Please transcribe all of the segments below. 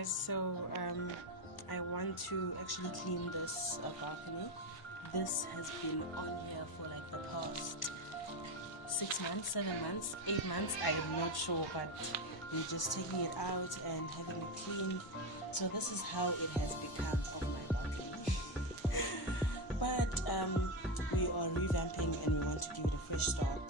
guys, so I want to actually clean this balcony. This has been on here for like the past 6 months, 7 months, 8 months, I am not sure, but we're just taking it out and having it cleaned. So this is how it has become of my balcony. But we are revamping and we want to give it a fresh start.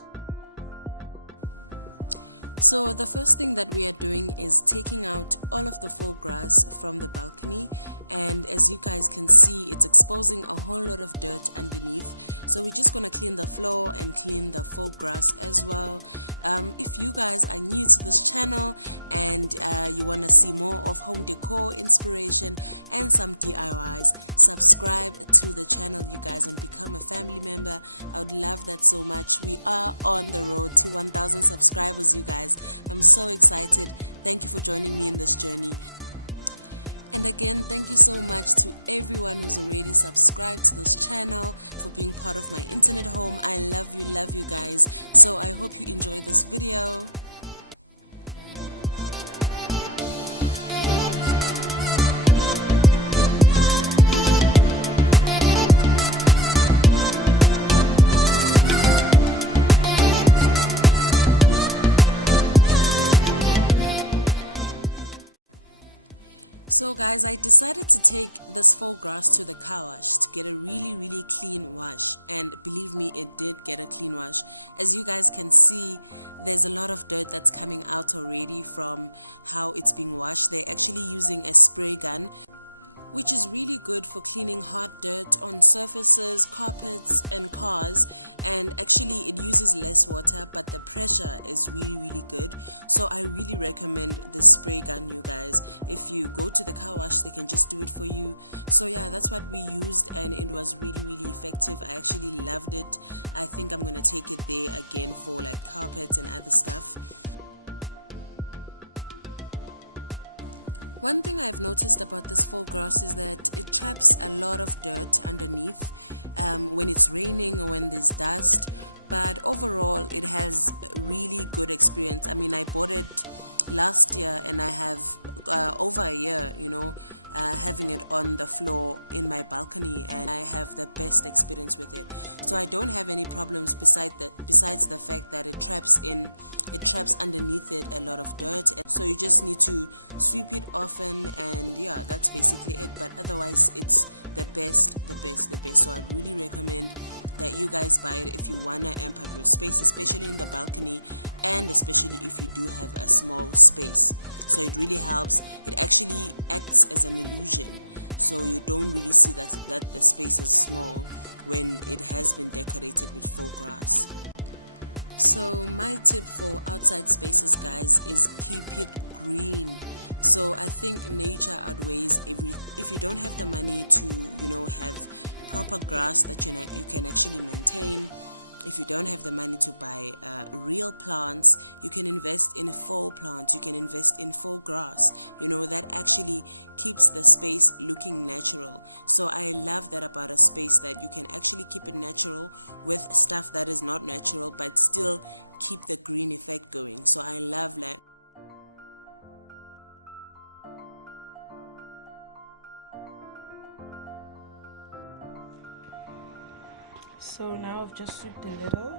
So now I've just swept a little.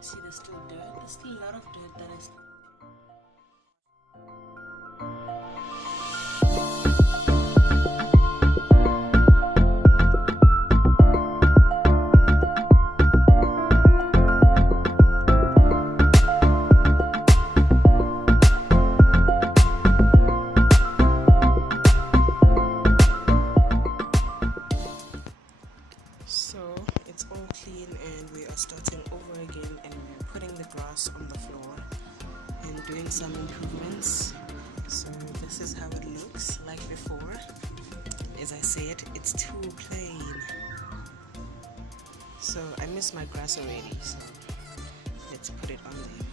See, there's still dirt. There's still a lot of dirt that is. So it's all clean and we are starting over again, and we're putting the grass on the floor and doing some improvements. So this is how it looks like before. As I said, it's too plain. So I miss my grass already, so let's put it on there.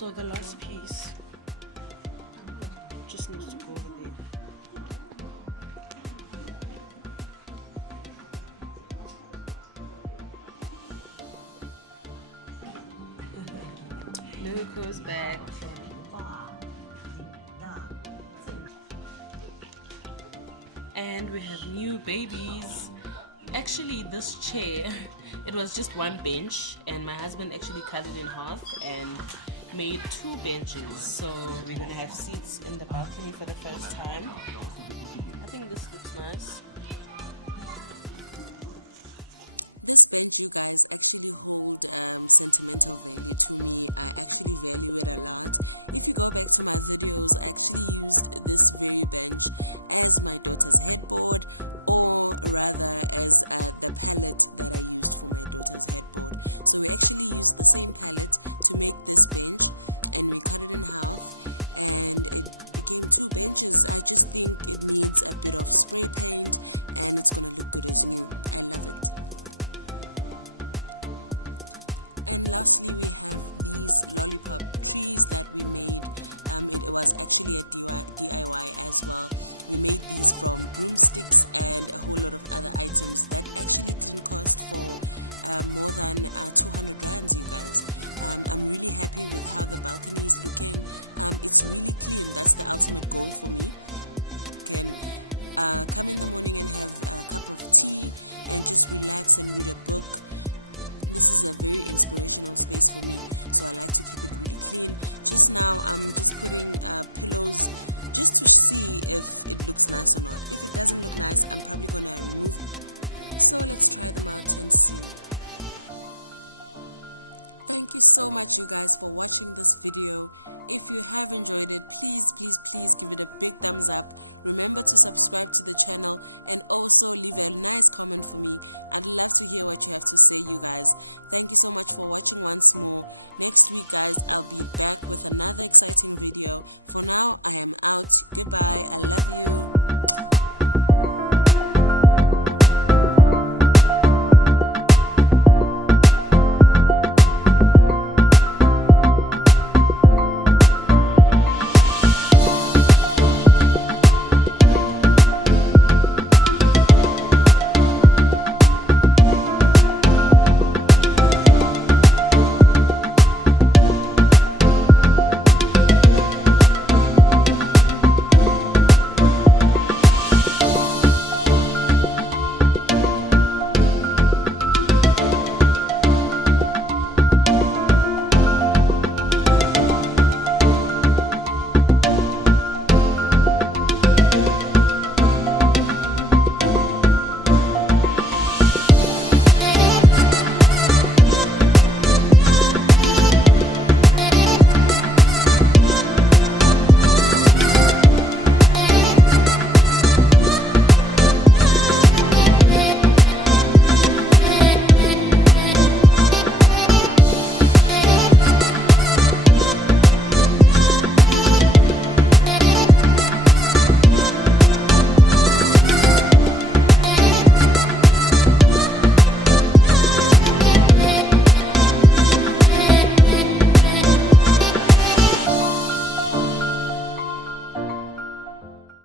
So the last piece just needs to go over there. Luke goes back. And we have new babies. Actually, this chair, it was just one bench, and my husband actually cut it in half and made 2 benches. So we're gonna have seats in the balcony for the first time. I think this looks nice.